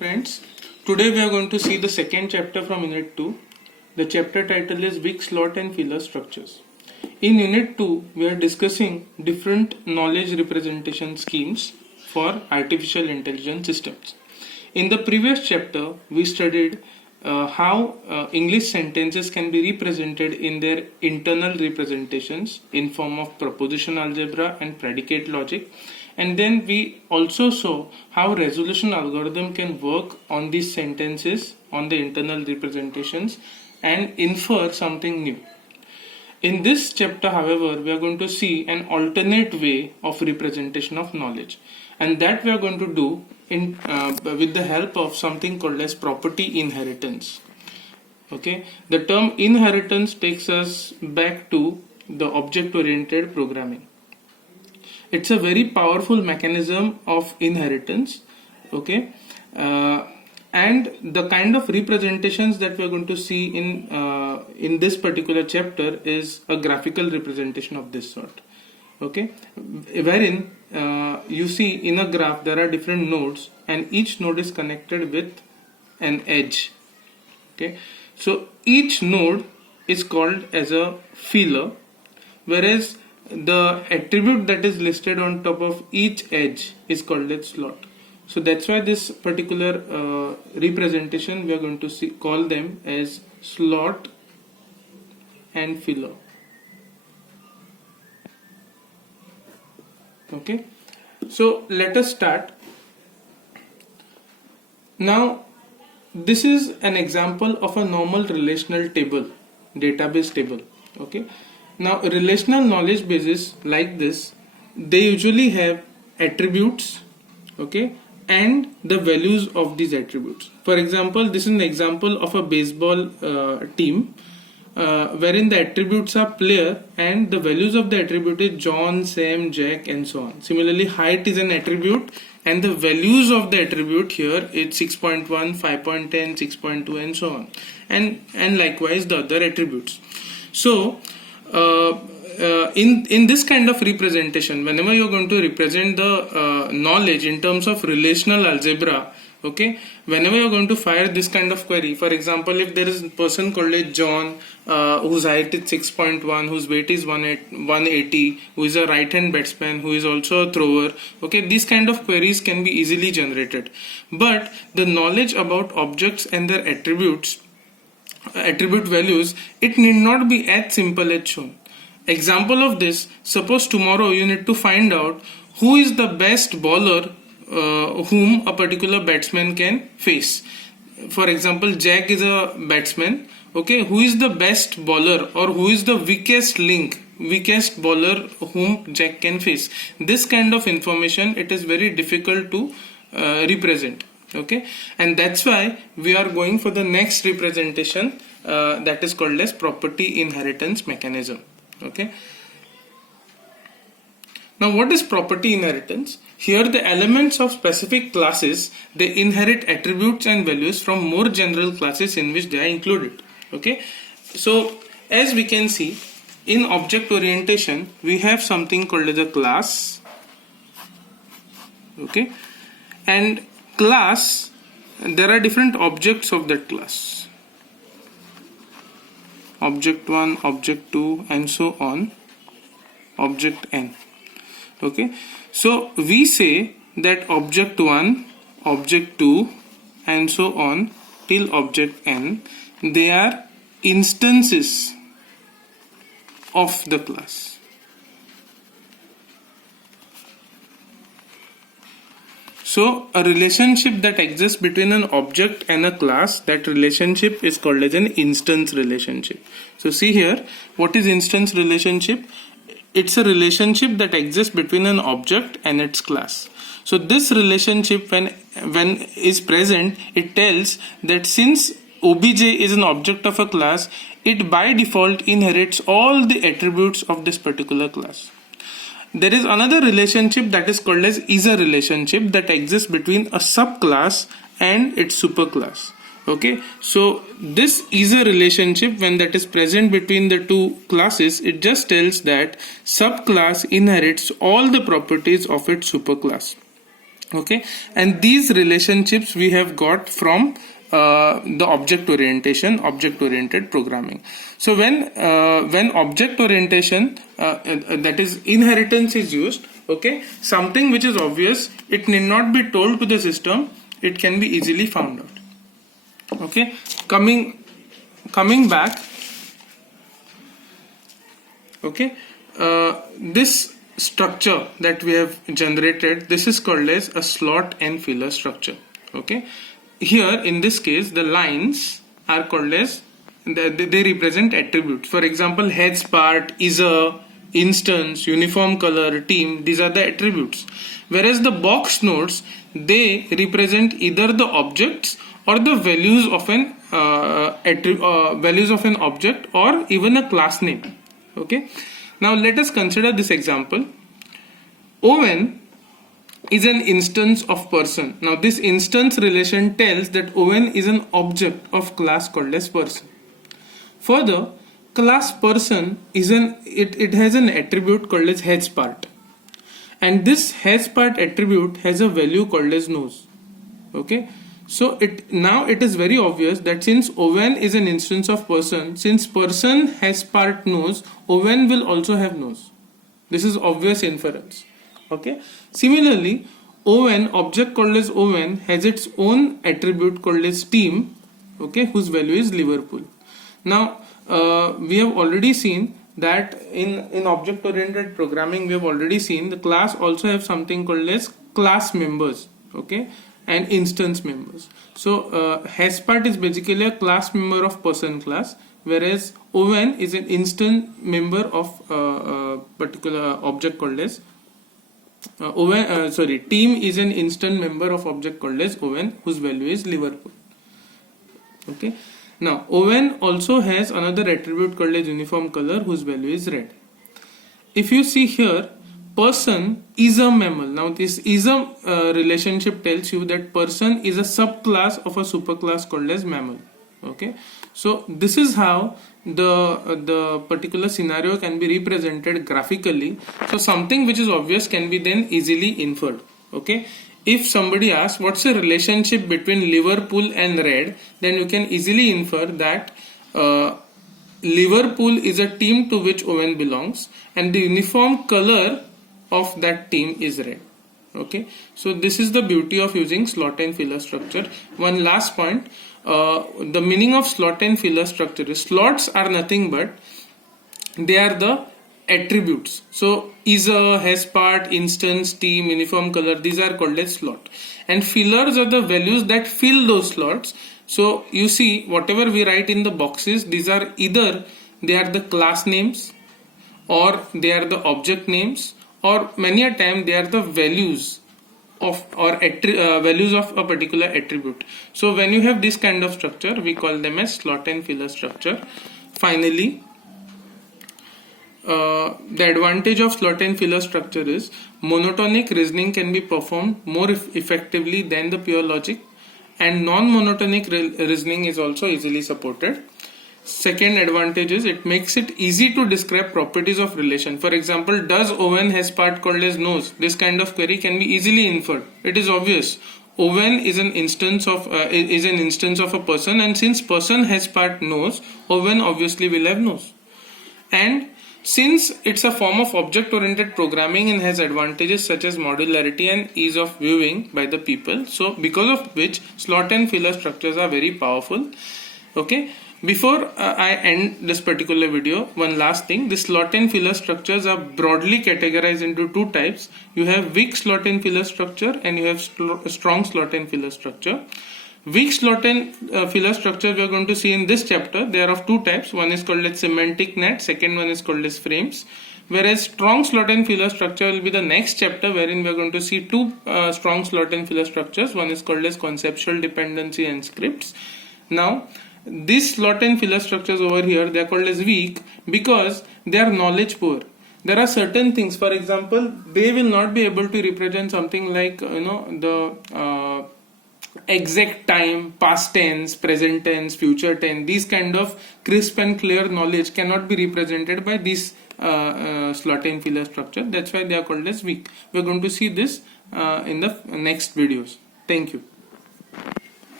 friends. Today we are going to see the second chapter from Unit 2. The chapter title is Weak Slot and Filler Structures. In Unit 2, we are discussing different knowledge representation schemes for artificial intelligence systems. In the previous chapter, we studied how English sentences can be represented in their internal representations in form of proposition algebra and predicate logic. And then we also saw how resolution algorithm can work on these sentences, on the internal representations, and infer something new. In this chapter, however, we are going to see an alternate way of representation of knowledge, and that we are going to do with the help of something called as property inheritance. Okay, the term inheritance takes us back to the object-oriented programming. It's a very powerful mechanism of inheritance. Okay, and the kind of representations that we are going to see in this particular chapter is a graphical representation of this sort. Okay, wherein you see in a graph there are different nodes and each node is connected with an edge. Okay, so each node is called as a feeler, whereas the attribute that is listed on top of each edge is called as slot. So that's why this particular representation we are going to call them as slot and filler. Okay, so let us start. Now this is an example of a normal relational table, database table. Okay, now relational knowledge bases like this, they usually have attributes, okay, and the values of these attributes. For example, this is an example of a baseball team wherein the attributes are player and the values of the attribute is John, Sam, Jack, and so on. Similarly, height is an attribute and the values of the attribute here is 6.1, 5.10, 6.2, and so on, and likewise the other attributes. So in this kind of representation, whenever you are going to represent the knowledge in terms of relational algebra, okay, whenever you are going to fire this kind of query, for example, if there is a person called John whose height is 6.1, whose weight is 180, who is a right hand batsman, who is also a thrower, okay, these kind of queries can be easily generated. But the knowledge about objects and their attribute values, it need not be as simple as shown. Example of this, suppose tomorrow you need to find out who is the best bowler whom a particular batsman can face. For example, Jack is a batsman, okay, who is the best bowler or who is the weakest bowler whom Jack can face. This kind of information, it is very difficult to represent. Okay, and that's why we are going for the next representation that is called as property inheritance mechanism. Okay, now what is property inheritance? Here the elements of specific classes, they inherit attributes and values from more general classes in which they are included. Okay, so as we can see in object orientation, we have something called as a class. Okay, and class, there are different objects of that class. Object 1, object 2, and so on, object n. Okay, so we say that object 1, object 2, and so on till object n, they are instances of the class. So a relationship that exists between an object and a class, that relationship is called as an instance relationship. So see here, what is instance relationship? It's a relationship that exists between an object and its class. So this relationship, when is present, it tells that since obj is an object of a class, it by default inherits all the attributes of this particular class. There is another relationship that is called as is-a relationship that exists between a subclass and its superclass. Okay, so this is-a relationship, when that is present between the two classes, it just tells that subclass inherits all the properties of its superclass. Okay, and these relationships we have got from the object oriented programming. So when object orientation, that is inheritance, is used, okay, something which is obvious, it need not be told to the system, it can be easily found out. Okay, coming back. Okay, this structure that we have generated, this is called as a slot and filler structure. Okay, here in this case the lines are called as, they represent attributes. For example, heads part, is a, instance, uniform color, team, these are the attributes. Whereas the box nodes, they represent either the objects or the values of an object, or even a class name. Okay, now let us consider this example. Owen is an instance of person. Now this instance relation tells that Owen is an object of class called as person. Further, class person is it has an attribute called as heads part, and this heads part attribute has a value called as nose. Okay, so now it is very obvious that since Owen is an instance of person, since person has part nose, Owen will also have nose. This is obvious inference. Okay, similarly, Owen, object called as Owen, has its own attribute called as team, okay, whose value is Liverpool. Now we have already seen that in object oriented programming, we have already seen the class also have something called as class members, okay, and instance members. So has part is basically a class member of person class, whereas Owen is an instant member of a particular object called as team is an instant member of object called as Owen, whose value is Liverpool. Okay, now Owen also has another attribute called as uniform color, whose value is red. If you see here, person is a mammal. Now this is a relationship tells you that person is a subclass of a superclass called as mammal. Okay, so this is how the particular scenario can be represented graphically. So something which is obvious can be then easily inferred. Okay, if somebody asks what's the relationship between Liverpool and red, then you can easily infer that Liverpool is a team to which Owen belongs, and the uniform color of that team is red. Okay, so this is the beauty of using slot and filler structure. One last point, the meaning of slot and filler structure is, slots are nothing but they are the attributes. So is a, has part, instance, team, uniform color, these are called as slot, and fillers are the values that fill those slots. So you see, whatever we write in the boxes, these are either they are the class names, or they are the object names, or many a time they are the values of values of a particular attribute. So when you have this kind of structure, we call them as slot and filler structure. Finally, the advantage of slot and filler structure is monotonic reasoning can be performed more effectively than the pure logic, and non-monotonic reasoning is also easily supported. Second advantage is it makes it easy to describe properties of relation. For example, does Owen has part called as nose? This kind of query can be easily inferred. It is obvious. Owen is an instance of a person, and since person has part nose, Owen obviously will have nose. And since it's a form of object-oriented programming and has advantages such as modularity and ease of viewing by the people, so because of which slot and filler structures are very powerful. Okay. Before I end this particular video, one last thing. The slot and filler structures are broadly categorized into two types. You have weak slot and filler structure, and you have strong slot and filler structure. Weak slot and filler structure we are going to see in this chapter. They are of two types. One is called as semantic net, second one is called as frames. Whereas strong slot and filler structure will be the next chapter, wherein we are going to see two strong slot and filler structures. One is called as conceptual dependency and scripts. Now, these slot and filler structures over here, they are called as weak because they are knowledge poor. There are certain things, for example, they will not be able to represent something like the exact time, past tense, present tense, future tense. These kind of crisp and clear knowledge cannot be represented by these slot and filler structure. That's why they are called as weak. We are going to see this in the next videos. Thank you.